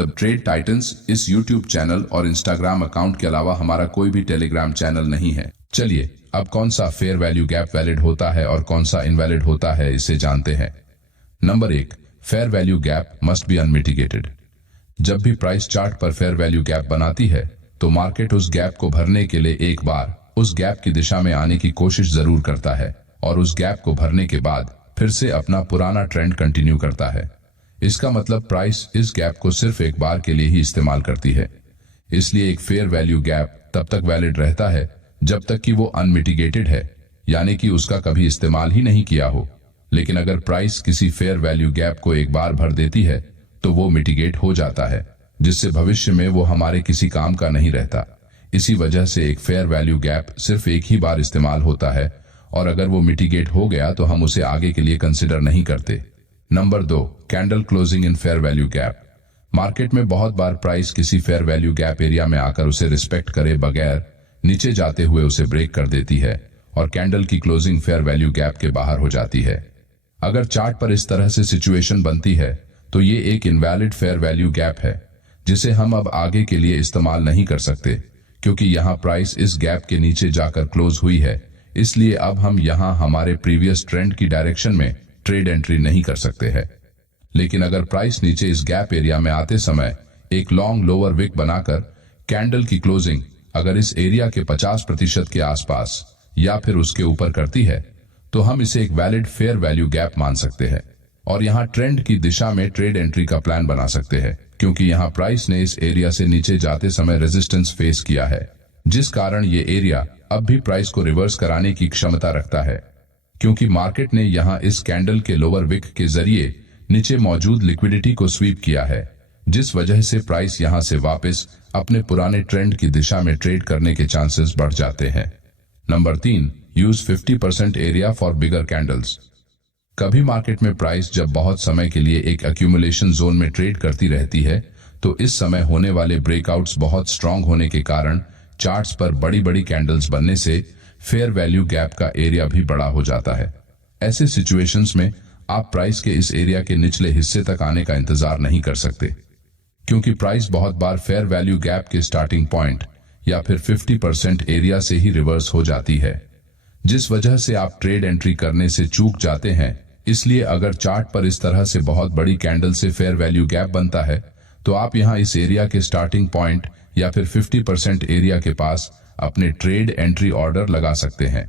The trade Titans इस YouTube channel और Instagram account के अलावा हमारा कोई भी टेलीग्राम चैनल नहीं है। चलिए अब कौन सा फेयर वैल्यू गैप वैलिड होता है और कौन सा इनवैलिड होता है इसे जानते हैं। Number 1, fair value gap must be unmitigated. जब भी प्राइस चार्ट पर फेयर वैल्यू गैप बनाती है तो मार्केट उस गैप को भरने के लिए एक बार उस गैप की दिशा में आने की कोशिश जरूर करता है और उस गैप को भरने के बाद फिर से अपना पुराना ट्रेंड कंटिन्यू करता है। इसका मतलब प्राइस इस गैप को सिर्फ एक बार के लिए ही इस्तेमाल करती है। इसलिए एक फेयर वैल्यू गैप तब तक वैलिड रहता है जब तक कि वो अनमिटिगेटेड है, यानी कि उसका कभी इस्तेमाल ही नहीं किया हो। लेकिन अगर प्राइस किसी फेयर वैल्यू गैप को एक बार भर देती है तो वो मिटिगेट हो जाता है, जिससे भविष्य में वो हमारे किसी काम का नहीं रहता। इसी वजह से एक फेयर वैल्यू गैप सिर्फ एक ही बार इस्तेमाल होता है और अगर वो मिटिगेट हो गया तो हम उसे आगे के लिए कंसिडर नहीं करते। Number 2, candle closing in fair value gap. Market में बहुत बार प्राइस किसी फेयर वैल्यू गैप एरिया में आकर उसे रिस्पेक्ट करे बगैर नीचे जाते हुए उसे ब्रेक कर देती है और कैंडल की क्लोजिंग फेयर वैल्यू गैप के बाहर हो जाती है। अगर चार्ट पर इस तरह से सिचुएशन बनती है तो ये एक इनवैलिड फेयर वैल्यू गैप है जिसे हम अब आगे के लिए इस्तेमाल नहीं कर सकते, क्योंकि यहाँ प्राइस इस गैप के नीचे जाकर क्लोज हुई है। इसलिए अब हम यहाँ हमारे प्रीवियस ट्रेंड की डायरेक्शन में ट्रेड एंट्री नहीं कर सकते हैं। लेकिन अगर प्राइस नीचे इस गैप एरिया में आते समय एक लॉन्ग लोअर विक बनाकर कैंडल की क्लोजिंग अगर इस एरिया के 50% के आसपास या फिर उसके ऊपर करती है तो हम इसे एक वैलिड फेयर वैल्यू गैप मान सकते हैं और यहाँ ट्रेंड की दिशा में ट्रेड एंट्री का प्लान बना सकते हैं, क्योंकि यहाँ प्राइस ने इस एरिया से नीचे जाते समय रेजिस्टेंस फेस किया है, जिस कारण ये एरिया अब भी प्राइस को रिवर्स कराने की क्षमता रखता है, क्योंकि मार्केट ने यहाँ इस कैंडल के लोअर विक के जरिए नीचे मौजूद लिक्विडिटी को स्वीप किया है, जिस वजह से प्राइस यहाँ से वापस अपने पुराने ट्रेंड की दिशा में ट्रेड करने के चांसेस बढ़ जाते हैं। Number 3, use 50% area for bigger candles. कभी मार्केट में प्राइस जब बहुत समय के लिए एक एक्यूमुलेशन जोन में ट्रेड करती रहती है तो इस समय होने वाले ब्रेकआउट्स बहुत स्ट्रांग होने के कारण चार्ट्स पर बड़ी बड़ी कैंडल्स बनने से फेयर वैल्यू गैप का एरिया भी बड़ा हो जाता है। ऐसे सिचुएशंस में आप प्राइस के इस एरिया के निचले हिस्से तक आने का इंतजार नहीं कर सकते, क्योंकि प्राइस बहुत बार फेयर वैल्यू गैप के स्टार्टिंग पॉइंट या फिर 50% एरिया से ही रिवर्स हो जाती है, जिस वजह से आप ट्रेड एंट्री करने से चूक जाते हैं। इसलिए अगर चार्ट पर इस तरह से बहुत बड़ी कैंडल से फेयर वैल्यू गैप बनता है तो आप यहां इस एरिया के स्टार्टिंग पॉइंट या फिर 50% एरिया के पास अपने ट्रेड एंट्री ऑर्डर लगा सकते हैं,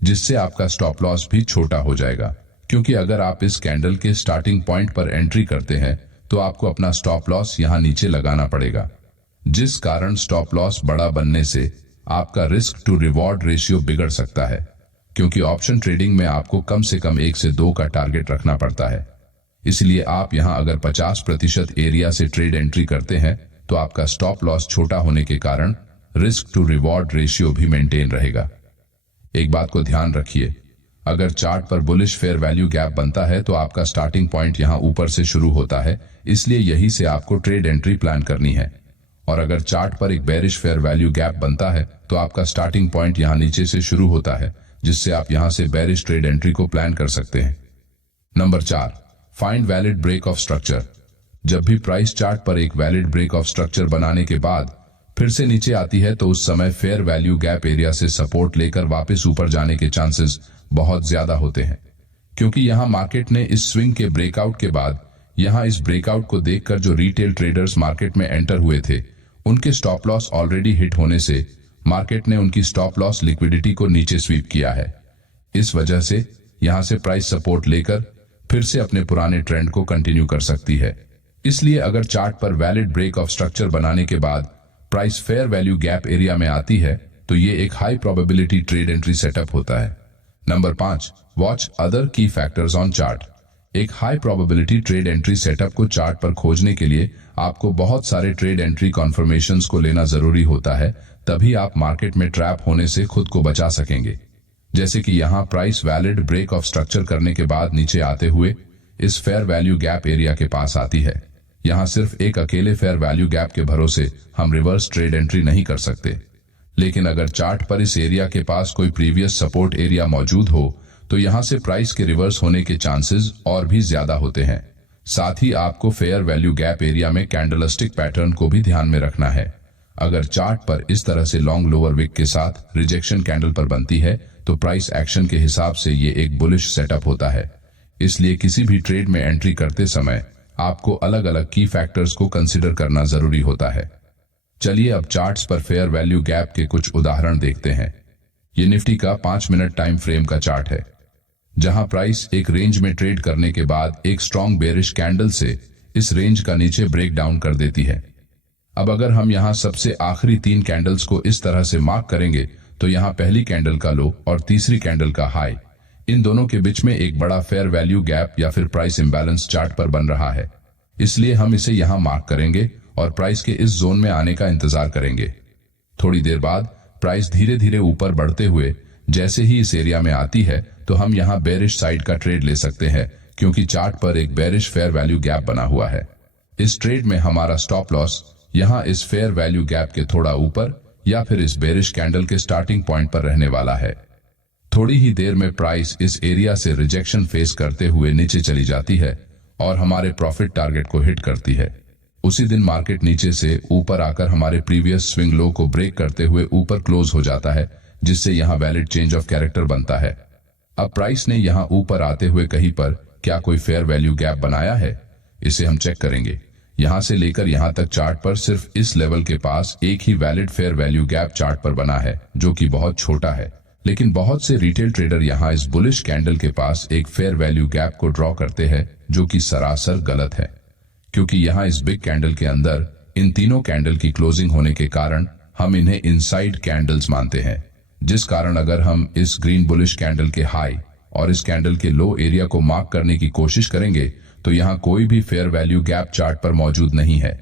जिससे आपका स्टॉप लॉस भी छोटा हो जाएगा, क्योंकि अगर आप इस कैंडल के स्टार्टिंग पॉइंट पर एंट्री करते हैं तो आपको अपना स्टॉप लॉस यहां नीचे लगाना पड़ेगा, जिस कारण स्टॉप लॉस बड़ा बनने से आपका रिस्क टू रिवॉर्ड रेशियो बिगड़ सकता है, क्योंकि ऑप्शन ट्रेडिंग में आपको कम से कम 1 से 2 का टारगेट रखना पड़ता है। इसलिए आप यहां अगर 50% एरिया से ट्रेड एंट्री करते हैं तो आपका स्टॉप लॉस छोटा होने के कारण रिस्क टू रिवॉर्ड रेशियो भी मेंटेन रहेगा। एक बात को ध्यान रखिए, अगर चार्ट पर बुलिश फेयर वैल्यू गैप बनता है तो आपका स्टार्टिंग पॉइंट यहां ऊपर से शुरू होता है, इसलिए यही से आपको ट्रेड एंट्री प्लान करनी है। और अगर चार्ट पर एक बेरिश फेयर वैल्यू गैप बनता है तो आपका स्टार्टिंग पॉइंट यहां नीचे से शुरू होता है, जिससे आप यहां से बेरिश ट्रेड एंट्री को प्लान कर सकते हैं। Number 4, find valid break of structure. जब भी प्राइस चार्ट पर एक वैलिड ब्रेक ऑफ स्ट्रक्चर बनाने के बाद फिर से नीचे आती है तो उस समय फेयर वैल्यू गैप एरिया से सपोर्ट लेकर वापस ऊपर जाने के चांसेस बहुत ज्यादा होते हैं, क्योंकि यहां मार्केट ने इस स्विंग के ब्रेकआउट के बाद यहां इस ब्रेकआउट को देखकर जो रिटेल ट्रेडर्स मार्केट में एंटर हुए थे उनके स्टॉप लॉस ऑलरेडी हिट होने से मार्केट ने उनकी स्टॉप लॉस लिक्विडिटी को नीचे स्वीप किया है। इस वजह से यहां से प्राइस सपोर्ट लेकर फिर से अपने पुराने ट्रेंड को कंटिन्यू कर सकती है। इसलिए अगर चार्ट पर वैलिड ब्रेक ऑफ स्ट्रक्चर बनाने के बाद price fair value gap area में आती है तो ये एक high probability trade entry setup होता है। नंबर 5, वॉच अदर की फैक्टर्स ऑन चार्ट। एक high probability trade entry setup को चार्ट पर खोजने के लिए आपको बहुत सारे ट्रेड एंट्री कॉन्फर्मेशंस को लेना जरूरी होता है, तभी आप मार्केट में ट्रैप होने से खुद को बचा सकेंगे। जैसे कि यहाँ price valid break of structure करने के बाद नीचे आते हुए इस फेयर वैल्यू गैप एरिया के पास आती है। यहाँ सिर्फ एक अकेले फेयर वैल्यू गैप के भरोसे हम रिवर्स ट्रेड एंट्री नहीं कर सकते, लेकिन अगर चार्ट पर इस एरिया के पास कोई प्रीवियस सपोर्ट एरिया मौजूद हो तो यहाँ से प्राइस के रिवर्स होने के चांसेस और भी ज्यादा होते हैं, साथ ही आपको फेयर वैल्यू गैप एरिया में कैंडलस्टिक पैटर्न को भी ध्यान में रखना है। अगर चार्ट पर इस तरह से लॉन्ग लोअर विक के साथ रिजेक्शन कैंडल पर बनती है तो प्राइस एक्शन के हिसाब से ये एक बुलिश सेटअप होता है। इसलिए किसी भी ट्रेड में एंट्री करते समय आपको अलग अलग की फैक्टर्स को कंसीडर करना जरूरी होता है। चलिए अब चार्ट्स पर फेयर वैल्यू गैप के कुछ उदाहरण देखते हैं। ये निफ्टी का 5 मिनट टाइम फ्रेम का चार्ट है, जहां प्राइस एक रेंज में ट्रेड करने के बाद एक स्ट्रॉन्ग बेरिश कैंडल से इस रेंज का नीचे ब्रेक डाउन कर देती है। अब अगर हम यहां सबसे आखिरी 3 कैंडल्स को इस तरह से मार्क करेंगे तो यहां पहली कैंडल का लो और तीसरी कैंडल का हाई, इन दोनों के बीच में एक बड़ा फेयर वैल्यू गैप या फिर प्राइस इंबैलेंस चार्ट पर बन रहा है। इसलिए हम इसे यहां मार्क करेंगे और प्राइस के इस जोन में आने का इंतजार करेंगे। थोड़ी देर बाद प्राइस धीरे धीरे ऊपर बढ़ते हुए जैसे ही इस एरिया में आती है तो हम यहां बेरिश साइड का ट्रेड ले सकते हैं, क्योंकि चार्ट पर एक बेरिश फेयर वैल्यू गैप बना हुआ है। इस ट्रेड में हमारा स्टॉप लॉस यहां इस फेयर वैल्यू गैप के थोड़ा ऊपर या फिर इस बेरिश कैंडल के स्टार्टिंग पॉइंट पर रहने वाला है। थोड़ी ही देर में प्राइस इस एरिया से रिजेक्शन फेस करते हुए नीचे चली जाती है और हमारे प्रॉफिट टारगेट को हिट करती है। उसी दिन मार्केट नीचे से ऊपर आकर हमारे प्रीवियस स्विंग लो को ब्रेक करते हुए ऊपर क्लोज हो जाता है, जिससे यहां वैलिड चेंज ऑफ कैरेक्टर बनता है। अब प्राइस ने यहां ऊपर आते हुए कहीं पर क्या कोई फेयर वैल्यू गैप बनाया है, इसे हम चेक करेंगे। यहां से लेकर यहां तक चार्ट पर सिर्फ इस लेवल के पास एक ही valid fair value gap chart पर बना है, जो कि बहुत छोटा है। लेकिन बहुत से रिटेल ट्रेडर यहां इस बुलिश कैंडल के पास एक फेयर वैल्यू गैप को ड्रॉ करते हैं, जो कि सरासर गलत है, क्योंकि यहां इस बिग कैंडल के अंदर इन तीनों कैंडल की क्लोजिंग होने के कारण हम इन्हें इनसाइड कैंडल्स मानते हैं, जिस कारण अगर हम इस ग्रीन बुलिश कैंडल के हाई और इस कैंडल के लो एरिया को मार्क करने की कोशिश करेंगे तो यहां कोई भी फेयर वैल्यू गैप चार्ट पर मौजूद नहीं है,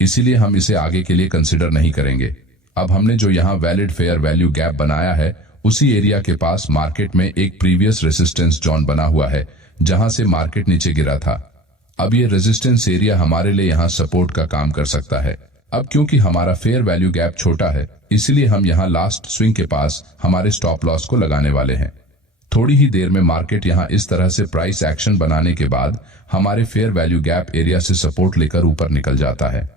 इसीलिए हम इसे आगे के लिए कंसिडर नहीं करेंगे। अब हमने जो यहां वैलिड फेयर वैल्यू गैप बनाया है, उसी एरिया के पास मार्केट में एक प्रीवियस रेजिस्टेंस जोन बना हुआ है, जहां से मार्केट नीचे गिरा था। अब ये रेजिस्टेंस एरिया हमारे लिए यहां सपोर्ट का काम कर सकता है। अब क्योंकि हमारा फेयर वैल्यू गैप छोटा है, इसलिए हम यहां लास्ट स्विंग के पास हमारे स्टॉप लॉस को लगाने वाले हैं। थोड़ी ही देर में मार्केट यहां इस तरह से प्राइस एक्शन बनाने के बाद हमारे फेयर वैल्यू गैप एरिया से सपोर्ट लेकर ऊपर निकल जाता है।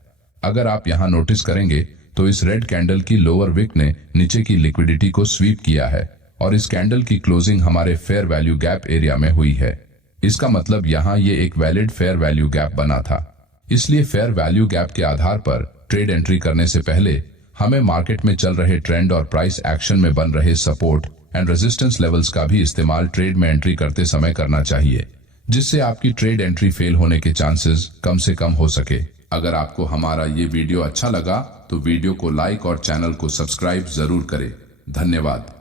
अगर आप यहां नोटिस करेंगे तो इस रेड कैंडल की लोअर विक ने नीचे की लिक्विडिटी को स्वीप किया है और इस कैंडल की क्लोजिंग हमारे फेयर वैल्यू गैप एरिया में हुई है। इसका मतलब यहां ये एक वैलिड फेयर वैल्यू गैप बना था। इसलिए फेयर वैल्यू गैप के आधार पर ट्रेड एंट्री करने से पहले हमें मार्केट में चल रहे ट्रेंड और प्राइस एक्शन में बन रहे सपोर्ट एंड रेजिस्टेंस लेवल्स का भी इस्तेमाल ट्रेड में एंट्री करते समय करना चाहिए, जिससे आपकी ट्रेड एंट्री फेल होने के चांसेस कम से कम हो सके। अगर आपको हमारा ये वीडियो अच्छा लगा तो वीडियो को लाइक और चैनल को सब्सक्राइब जरूर करें। धन्यवाद।